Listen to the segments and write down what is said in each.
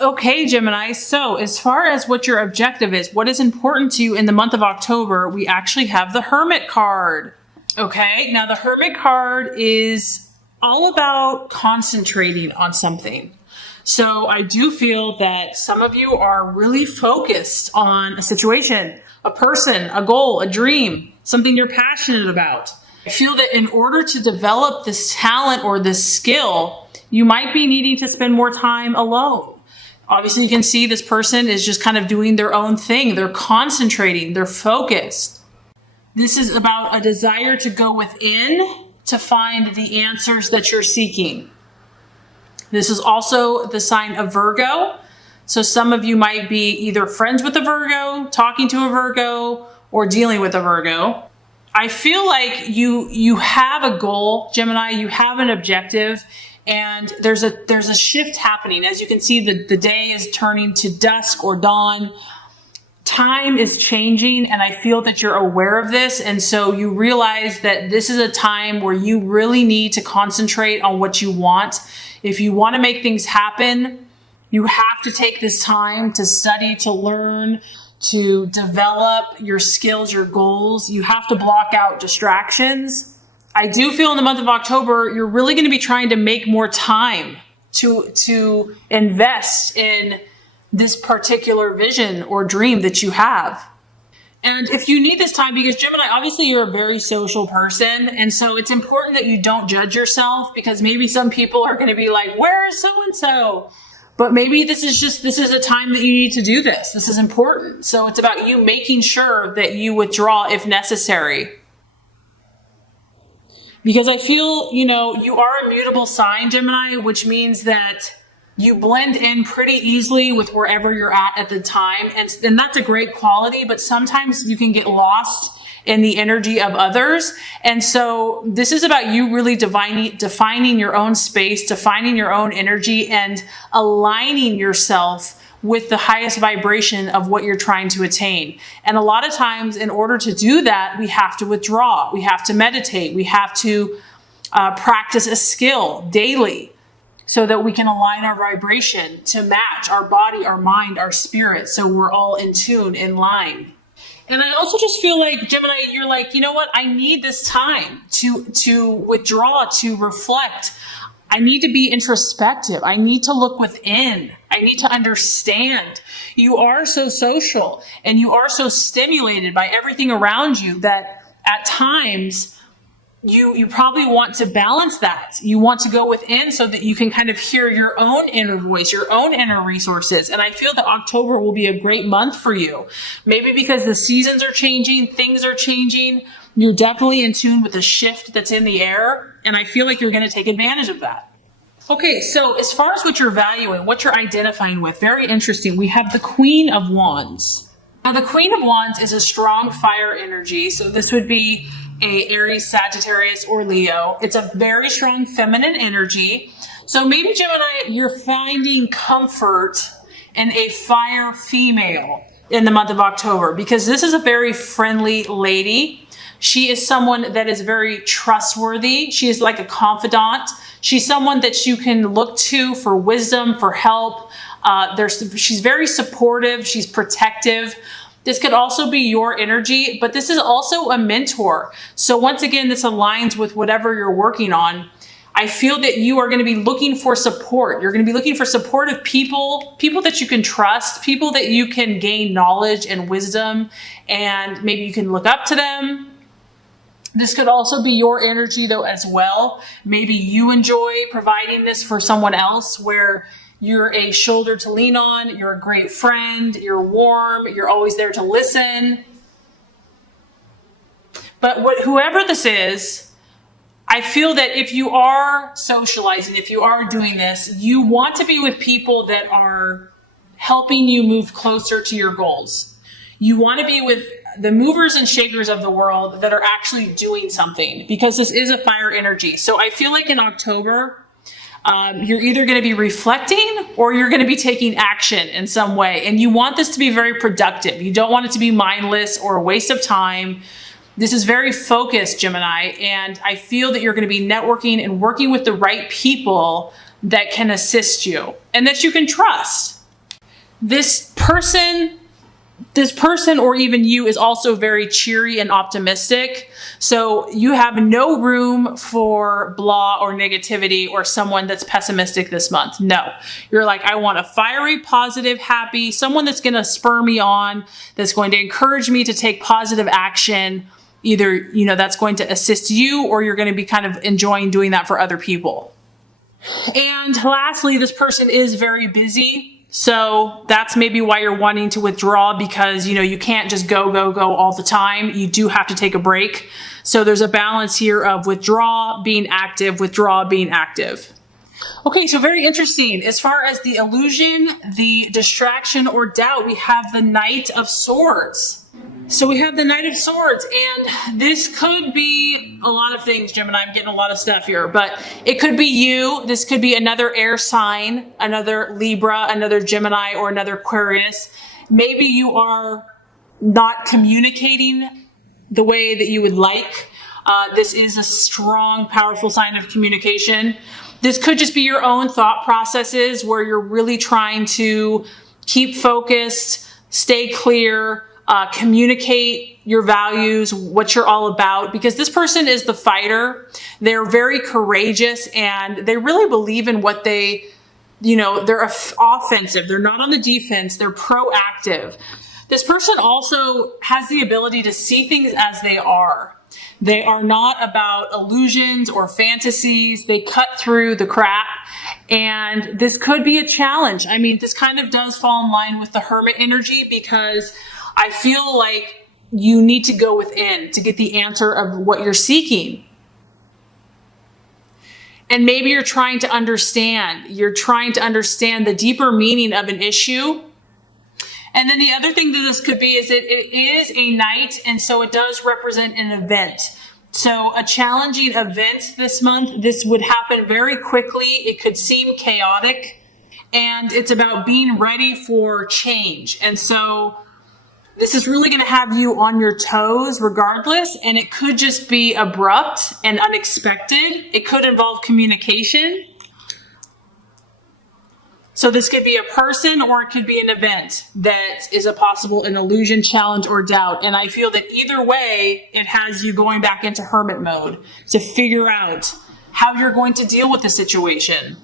Okay, Gemini. So as far as what your objective is, what is important to you in the month of October, we actually have the Hermit card. Okay, now the Hermit card is all about concentrating on something. So I do feel that some of you are really focused on a situation, a person, a goal, a dream, something you're passionate about. I feel that in order to develop this talent or this skill, you might be needing to spend more time alone. Obviously, you can see this person is just kind of doing their own thing. They're concentrating, they're focused. This is about a desire to go within to find the answers that you're seeking. This is also the sign of Virgo. So some of you might be either friends with a Virgo, talking to a Virgo, or dealing with a Virgo. I feel like you have a goal, Gemini, you have an objective, and there's a shift happening. As you can see, the day is turning to dusk or dawn. Time is changing, and I feel that you're aware of this. And so you realize that this is a time where you really need to concentrate on what you want. If you want to make things happen, you have to take this time to study, to learn, to develop your skills, your goals. You have to block out distractions. I do feel in the month of October, you're really going to be trying to make more time to invest in this particular vision or dream that you have. And if you need this time, because Gemini, obviously you're a very social person. And so it's important that you don't judge yourself, because maybe some people are going to be like, where is so-and-so? But maybe this is a time that you need to do this. This is important. So it's about you making sure that you withdraw if necessary. Because I feel, you are a mutable sign, Gemini, which means that you blend in pretty easily with wherever you're at the time. And that's a great quality, but sometimes you can get lost in the energy of others. And so this is about you really defining your own space, defining your own energy, and aligning yourself with the highest vibration of what you're trying to attain. And a lot of times, in order to do that, we have to withdraw, we have to meditate, we have to practice a skill daily so that we can align our vibration to match our body, our mind, our spirit, so we're all in tune, in line. And I also just feel like, Gemini, you're like, you know what? I need this time to withdraw, to reflect. I need to be introspective. I need to look within. I need to understand. You are so social and you are so stimulated by everything around you that at times you probably want to balance that. You want to go within so that you can kind of hear your own inner voice, your own inner resources. And I feel that October will be a great month for you. Maybe because the seasons are changing, things are changing. You're definitely in tune with the shift that's in the air. And I feel like you're going to take advantage of that. Okay, so as far as what you're valuing, what you're identifying with, very interesting. We have the Queen of Wands. Now, the Queen of Wands is a strong fire energy. So this would be a Aries, Sagittarius, or Leo. It's a very strong feminine energy. So maybe, Gemini, you're finding comfort in a fire female in the month of October, because this is a very friendly lady. She is someone that is very trustworthy. She is like a confidant. She's someone that you can look to for wisdom, for help. She's very supportive. She's protective. This could also be your energy, but this is also a mentor. So once again, this aligns with whatever you're working on. I feel that you are going to be looking for support. You're going to be looking for supportive people, people that you can trust, people that you can gain knowledge and wisdom, and maybe you can look up to them. This could also be your energy though as well. Maybe you enjoy providing this for someone else, where you're a shoulder to lean on, you're a great friend, you're warm, you're always there to listen. But whoever this is, I feel that if you are socializing, if you are doing this, you want to be with people that are helping you move closer to your goals. You want to be with the movers and shakers of the world that are actually doing something, because this is a fire energy. So I feel like in October, you're either going to be reflecting or you're going to be taking action in some way. And you want this to be very productive. You don't want it to be mindless or a waste of time. This is very focused, Gemini. And I feel that you're going to be networking and working with the right people that can assist you and that you can trust. This person or even you is also very cheery and optimistic. So you have no room for blah or negativity or someone that's pessimistic this month. No, you're like, I want a fiery, positive, happy, someone that's going to spur me on, that's going to encourage me to take positive action. Either, that's going to assist you, or you're going to be kind of enjoying doing that for other people. And lastly, this person is very busy. So that's maybe why you're wanting to withdraw, because, you can't just go all the time. You do have to take a break. So there's a balance here of withdraw, being active, withdraw, being active. Okay, so very interesting. As far as the illusion, the distraction or doubt, we have the Knight of Swords. So we have the Knight of Swords, and this could be a lot of things, Gemini. I'm getting a lot of stuff here, but it could be you. This could be another air sign, another Libra, another Gemini, or another Aquarius. Maybe you are not communicating the way that you would like. This is a strong, powerful sign of communication. This could just be your own thought processes where you're really trying to keep focused, stay clear, communicate your values, what you're all about, because this person is the fighter. They're very courageous and they really believe in what they're offensive. They're not on the defense. They're proactive. This person also has the ability to see things as they are. They are not about illusions or fantasies. They cut through the crap. And this could be a challenge. I mean, this kind of does fall in line with the Hermit energy, because I feel like you need to go within to get the answer of what you're seeking. And maybe you're trying to understand. You're trying to understand the deeper meaning of an issue. And then the other thing that this could be is that it is a night, and so it does represent an event. So a challenging event this month, this would happen very quickly. It could seem chaotic, and it's about being ready for change. And so this is really going to have you on your toes regardless, and it could just be abrupt and unexpected. It could involve communication. So this could be a person, or it could be an event that is a possible an illusion, challenge, or doubt. And I feel that either way, it has you going back into hermit mode to figure out how you're going to deal with the situation.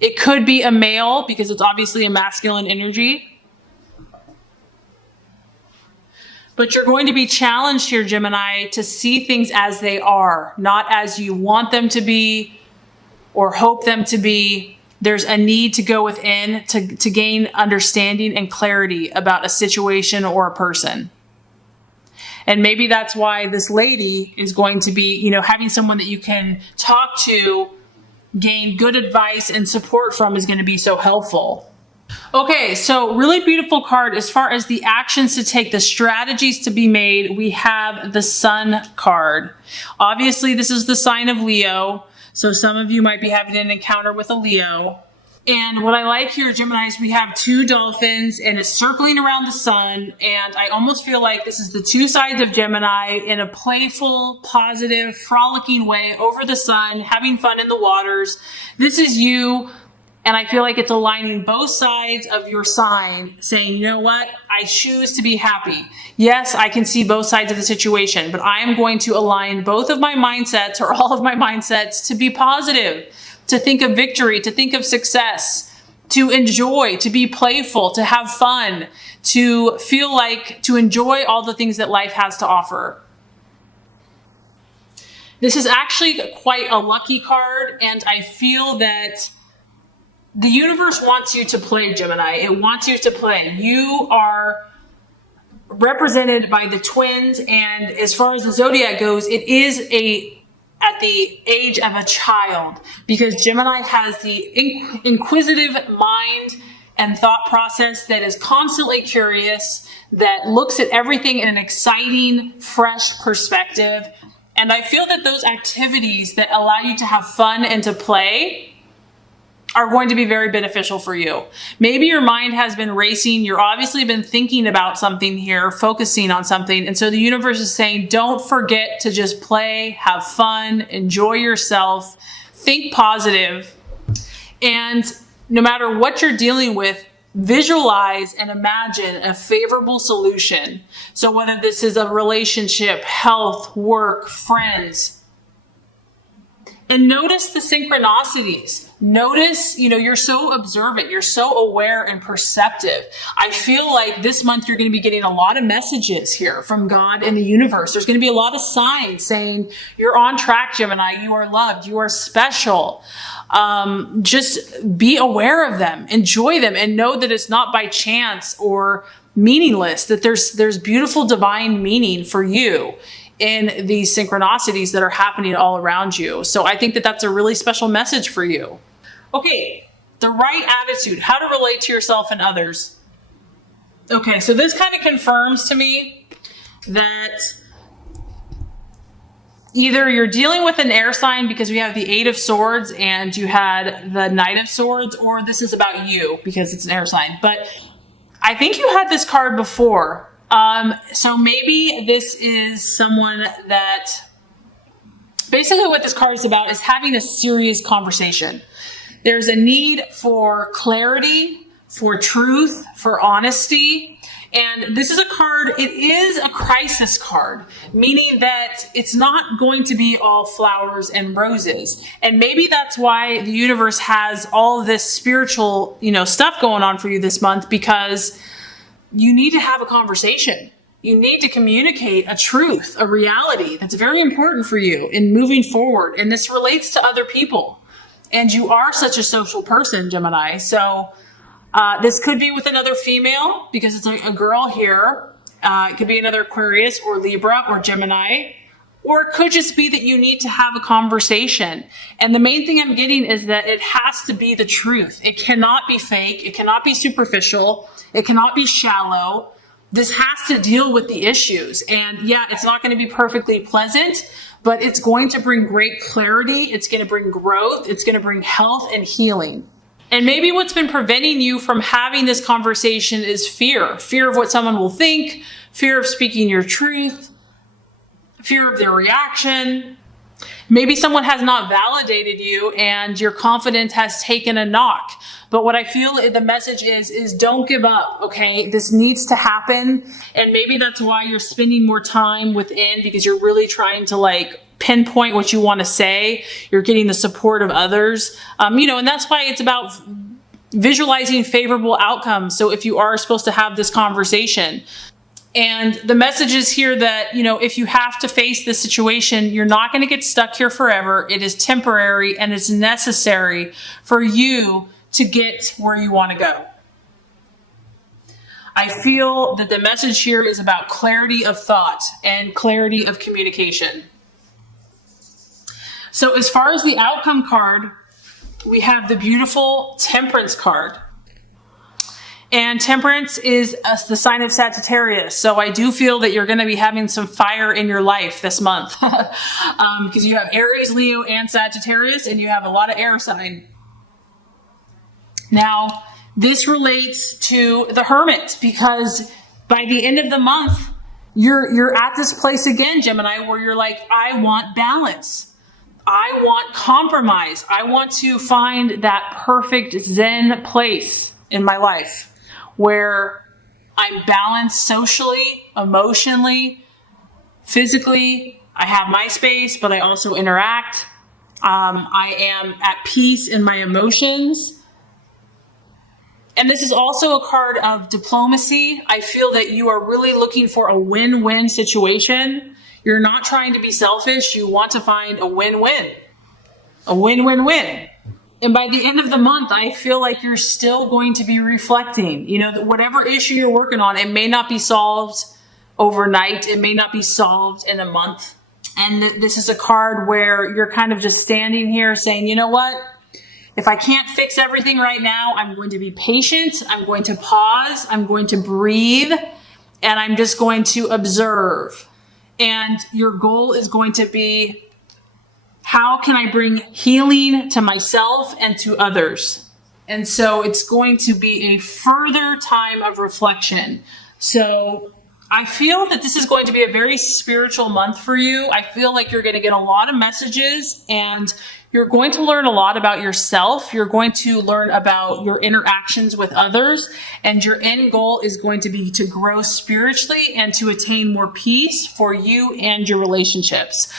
It could be a male, because it's obviously a masculine energy. But you're going to be challenged here, Gemini, to see things as they are, not as you want them to be or hope them to be. There's a need to go within to gain understanding and clarity about a situation or a person. And maybe that's why this lady is going to be, having someone that you can talk to, gain good advice and support from is going to be so helpful. Okay, so really beautiful card. As far as the actions to take, the strategies to be made, we have the Sun card. Obviously, this is the sign of Leo. So some of you might be having an encounter with a Leo. And what I like here, Gemini, is we have two dolphins and it's circling around the sun. And I almost feel like this is the two sides of Gemini in a playful, positive, frolicking way over the sun, having fun in the waters. This is you. And I feel like it's aligning both sides of your sign, saying, you know what? I choose to be happy. Yes, I can see both sides of the situation, but I am going to align both of my mindsets, or all of my mindsets, to be positive, to think of victory, to think of success, to enjoy, to be playful, to have fun, to feel like, to enjoy all the things that life has to offer. This is actually quite a lucky card, and I feel that the universe wants you to play, Gemini. It wants you to play. You are represented by the twins, and as far as the zodiac goes, it is at the age of a child, because Gemini has the inquisitive mind and thought process that is constantly curious, that looks at everything in an exciting, fresh perspective. And I feel that those activities that allow you to have fun and to play are going to be very beneficial for you. Maybe your mind has been racing. You're obviously been thinking about something here, focusing on something. And so the universe is saying, don't forget to just play, have fun, enjoy yourself, think positive. And no matter what you're dealing with, visualize and imagine a favorable solution. So whether this is a relationship, health, work, friends, and notice the synchronicities. Notice, you're so observant, you're so aware and perceptive. I feel like this month you're going to be getting a lot of messages here from God and the universe. There's going to be a lot of signs saying you're on track, Gemini. You are loved. You are special. Just be aware of them, enjoy them, and know that it's not by chance or meaningless, that there's beautiful divine meaning for you in these synchronicities that are happening all around you. So I think that that's a really special message for you. Okay, the right attitude, how to relate to yourself and others. Okay, so this kind of confirms to me that either you're dealing with an air sign because we have the 8 of Swords and you had the Knight of Swords, or this is about you because it's an air sign. But I think you had this card before. So maybe this is someone that basically what this card is about is having a serious conversation. There's a need for clarity, for truth, for honesty. And this is a card, it is a crisis card, meaning that it's not going to be all flowers and roses. And maybe that's why the universe has all this spiritual, stuff going on for you this month, because you need to have a conversation. You need to communicate a truth, a reality that's very important for you in moving forward. And this relates to other people. And you are such a social person, Gemini. So this could be with another female because it's a girl here. It could be another Aquarius or Libra or Gemini. Or it could just be that you need to have a conversation. And the main thing I'm getting is that it has to be the truth. It cannot be fake. It cannot be superficial. It cannot be shallow. This has to deal with the issues. And yeah, it's not going to be perfectly pleasant, but it's going to bring great clarity. It's going to bring growth. It's going to bring health and healing. And maybe what's been preventing you from having this conversation is fear. Fear of what someone will think, fear of speaking your truth, fear of their reaction. Maybe someone has not validated you and your confidence has taken a knock. But what I feel the message is don't give up, okay? This needs to happen. And maybe that's why you're spending more time within, because you're really trying to pinpoint what you want to say. You're getting the support of others. And that's why it's about visualizing favorable outcomes. So if you are supposed to have this conversation, and the message is here that, if you have to face this situation, you're not going to get stuck here forever. It is temporary and it's necessary for you to get where you want to go. I feel that the message here is about clarity of thought and clarity of communication. So as far as the outcome card, we have the beautiful Temperance card. And Temperance is the sign of Sagittarius. So I do feel that you're going to be having some fire in your life this month. Because you have Aries, Leo, and Sagittarius, and you have a lot of air sign. Now, this relates to the Hermit, because by the end of the month, you're at this place again, Gemini, where you're like, I want balance. I want compromise. I want to find that perfect Zen place in my life where I'm balanced socially, emotionally, physically. I have my space, but I also interact. I am at peace in my emotions. And this is also a card of diplomacy. I feel that you are really looking for a win-win situation. You're not trying to be selfish. You want to find a win-win. A win-win-win. And by the end of the month, I feel like you're still going to be reflecting. Whatever issue you're working on, it may not be solved overnight. It may not be solved in a month. And this is a card where you're kind of just standing here saying, you know what? If I can't fix everything right now, I'm going to be patient. I'm going to pause. I'm going to breathe. And I'm just going to observe. And your goal is going to be, how can I bring healing to myself and to others? And so it's going to be a further time of reflection. So I feel that this is going to be a very spiritual month for you. I feel like you're going to get a lot of messages and You're going to learn a lot about yourself. You're going to learn about your interactions with others. And your end goal is going to be to grow spiritually and to attain more peace for you and your relationships.